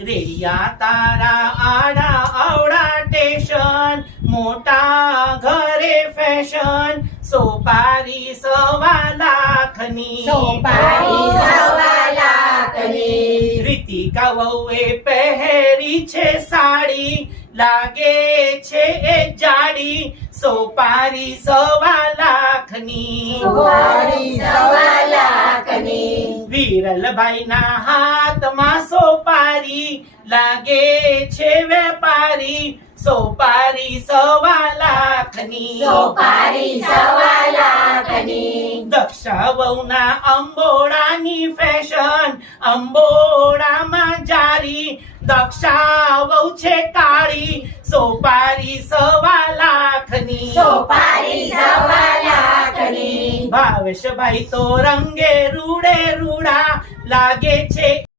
રેડિયા તારા આડા આવડા ટેશન મોટા ઘરે ફેશન સોપારી 1.25 લાખની રીતિકા વહુએ પહેરી છે સાડી લાગે છે એ જાડી સોપારી 1.25 લાખની વિરલભાઈ ના હાથમાં સોપારી લાગે છે વેપારી સોપારી 1.25 લાખની દક્ષા વહુના અંબોડાની ફેશન અંબોડામાં જારી દક્ષા વહુ છે કાળી સોપારી 1.25 લાખની ભાવેશભાઈ તો રંગે રૂડે રૂડા લાગે છે